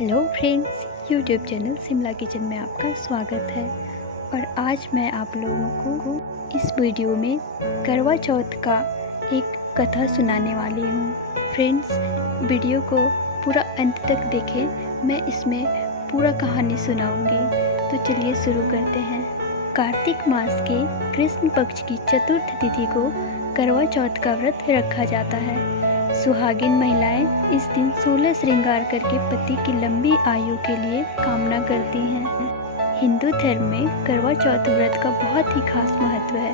Hello friends, YouTube channel Shimla kitchen में आपका स्वागत है। और आज मैं आप लोगों को इस वीडियो में करवा चौथ का एक कथा सुनाने वाली हूँ। फ्रेंड्स, वीडियो को पूरा अंत तक देखें, मैं इसमें पूरा कहानी सुनाऊंगी। तो चलिए शुरू करते हैं। कार्तिक मास के कृष्ण पक्ष की चतुर्थ तिथि को करवा चौथ का व्रत रखा जाता है। सुहागिन महिलाएं इस दिन 16 श्रृंगार करके पति की लंबी आयु के लिए कामना करती हैं। हिंदू धर्म में करवा चौथ व्रत का बहुत ही खास महत्व है।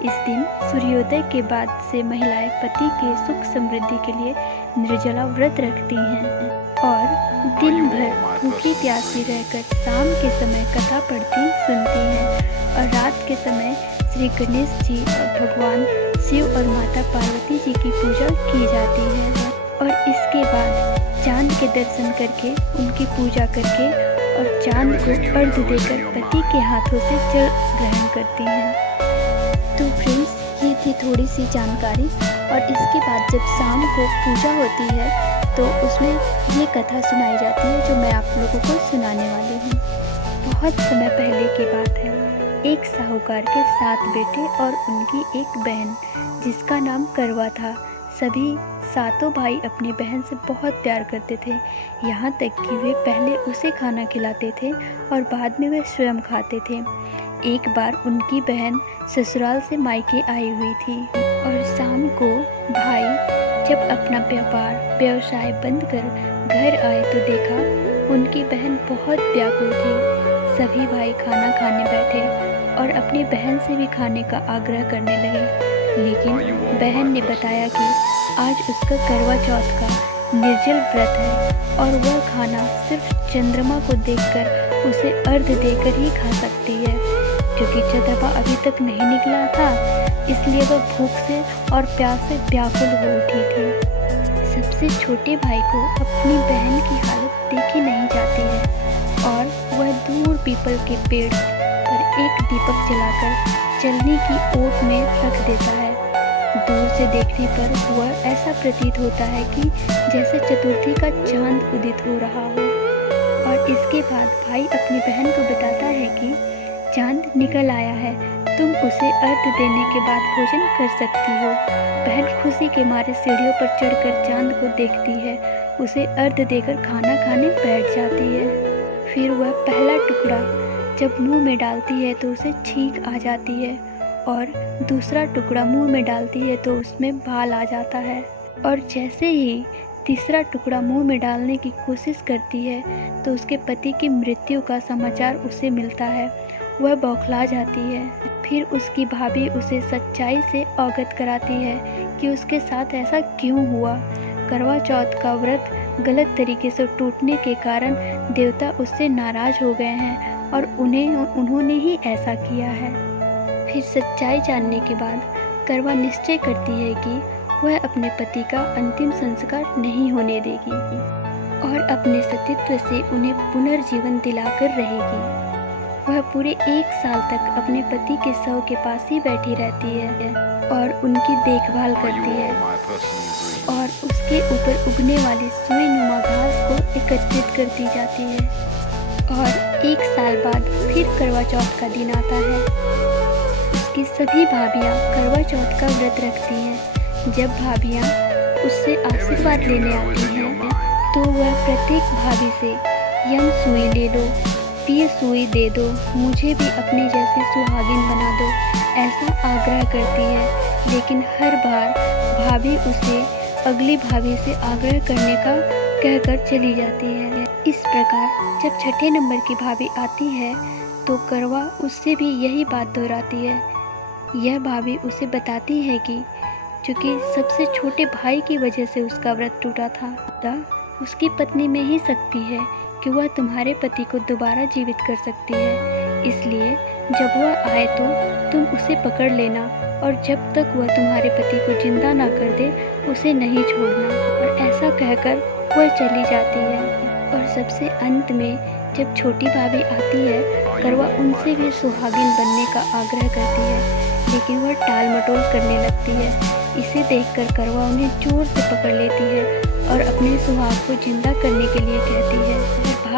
इस दिन सूर्योदय के बाद से महिलाएं पति के सुख समृद्धि के लिए निर्जला व्रत रखती हैं और दिन भर भूखी प्यासी रहकर शाम के समय कथा पढ़ती सुनती हैं और रात के समय श्री गणेश जी और भगवान शिव और माता पार्वती जी की पूजा की जाती है। और इसके बाद चांद के दर्शन करके उनकी पूजा करके और चांद को अर्घ देकर पति के हाथों से जल ग्रहण करती हैं। तो फ्रेंड्स, ये थी थोड़ी सी जानकारी। और इसके बाद जब शाम को पूजा होती है तो उसमें ये कथा सुनाई जाती है जो मैं आप लोगों को सुनाने वाली हूँ। बहुत समय पहले की बात है। एक साहूकार के 7 बेटे और उनकी एक बहन जिसका नाम करवा था। सभी 7 भाई अपनी बहन से बहुत प्यार करते थे, यहाँ तक कि वे पहले उसे खाना खिलाते थे और बाद में वे स्वयं खाते थे। एक बार उनकी बहन ससुराल से मायके आई हुई थी और शाम को भाई जब अपना व्यवसाय बंद कर घर आए तो देखा उनकी बहन बहुत व्याकुल थी। सभी भाई खाना खाने बैठे और अपनी बहन से भी खाने का आग्रह करने लगे, लेकिन बहन ने बताया कि आज उसका करवा चौथ का निर्जल व्रत है और वह खाना सिर्फ चंद्रमा को देखकर उसे अर्घ देकर ही खा सकती है। क्योंकि चंद्रमा अभी तक नहीं निकला था, इसलिए वह भूख से और प्यास से व्याकुल हो उठी थी। सबसे छोटे भाई को अपनी बहन की हालत देखी नहीं जाती है और वह दूर पीपल के पेड़ पर एक दीपक जलाकर जलने की ओट में रख देता है। दूर से देखने पर वह ऐसा प्रतीत होता है कि जैसे चतुर्थी का चांद उदित हो रहा हो। और इसके बाद भाई अपनी बहन को बताता है कि चांद निकल आया है, तुम उसे अर्घ देने के बाद भोजन कर सकती हो। बहन खुशी के मारे सीढ़ियों पर चढ़कर चांद को देखती है, उसे अर्घ देकर खाना खाने बैठ जाती है। फिर वह पहला टुकड़ा जब मुंह में डालती है तो उसे छींक आ जाती है और दूसरा टुकड़ा मुंह में डालती है तो उसमें बाल आ जाता है। और जैसे ही तीसरा टुकड़ा मुंह में डालने की कोशिश करती है तो उसके पति की मृत्यु का समाचार उसे मिलता है। वह बौखला जाती है। फिर उसकी भाभी उसे सच्चाई से अवगत कराती है कि उसके साथ ऐसा क्यों हुआ। करवा चौथ का व्रत गलत तरीके से टूटने के कारण देवता उससे नाराज हो गए हैं और उन्होंने ही ऐसा किया है। फिर सच्चाई जानने के बाद करवा निश्चय करती है कि वह अपने पति का अंतिम संस्कार नहीं होने देगी और अपने सतीत्व से उन्हें पुनर्जीवन दिलाकर रहेगी। वह पूरे 1 साल तक अपने पति के शव के पास ही बैठी रहती है और उनकी देखभाल करती है और उसके ऊपर उगने वाली सुईनुमा घास को एकत्रित करती जाती है। और 1 साल बाद फिर करवा चौथ का दिन आता है। उसकी सभी भाभियाँ करवा चौथ का व्रत रखती हैं। जब भाभियाँ उससे आशीर्वाद लेने आती हैं तो वह प्रत्येक भाभी से यम सुई ले लो, पीर सुई दे दो, मुझे भी अपनी जैसी सुहागिन बना दो, ऐसा आग्रह करती है। लेकिन हर बार भाभी उसे अगली भाभी से आग्रह करने का कहकर चली जाती है। इस प्रकार जब छठे नंबर की भाभी आती है तो करवा उससे भी यही बात दोहराती है। यह भाभी उसे बताती है कि चूँकि सबसे छोटे भाई की वजह से उसका व्रत टूटा था, उसकी पत्नी में ही शक्ति है कि वह तुम्हारे पति को दोबारा जीवित कर सकती है। इसलिए जब वह आए तो तुम उसे पकड़ लेना और जब तक वह तुम्हारे पति को जिंदा ना कर दे उसे नहीं छोड़ना। और ऐसा कहकर वह चली जाती है। और सबसे अंत में जब छोटी भाभी आती है, करवा उनसे भी सुहागिन बनने का आग्रह करती है, लेकिन वह टाल मटोल करने लगती है। इसे देखकर करवा उन्हें जोर से पकड़ लेती है और अपने सुहाग को जिंदा करने के लिए कहती है।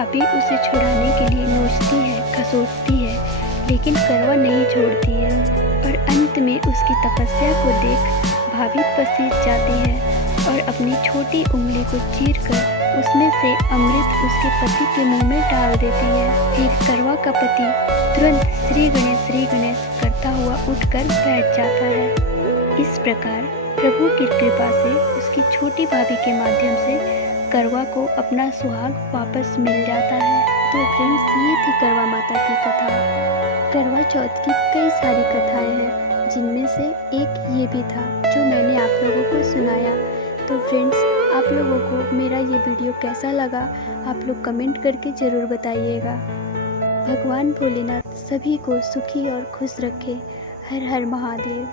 भाभी उसे छुड़ाने के लिए नोचती है, खसोटती है, लेकिन करवा नहीं छोड़ती है। और अंत में उसकी तपस्या को देख भाभी पसीज जाती है और अपनी छोटी उंगली को चीरकर उसमें से अमृत उसके पति के मुंह में डाल देती है। फिर करवा का पति तुरंत श्री गणेश करता हुआ उठकर बैठ जाता है। इस प्रकार प्रभु की कृपा से उसकी छोटी भाभी के माध्यम से करवा को अपना सुहाग वापस मिल जाता है। तो फ्रेंड्स, ये थी करवा माता की कथा। करवा चौथ की कई सारी कथाएं हैं, जिनमें से एक ये भी था जो मैंने आप लोगों को सुनाया। तो फ्रेंड्स, आप लोगों को मेरा ये वीडियो कैसा लगा, आप लोग कमेंट करके ज़रूर बताइएगा। भगवान भोलेनाथ सभी को सुखी और खुश रखे। हर हर महादेव।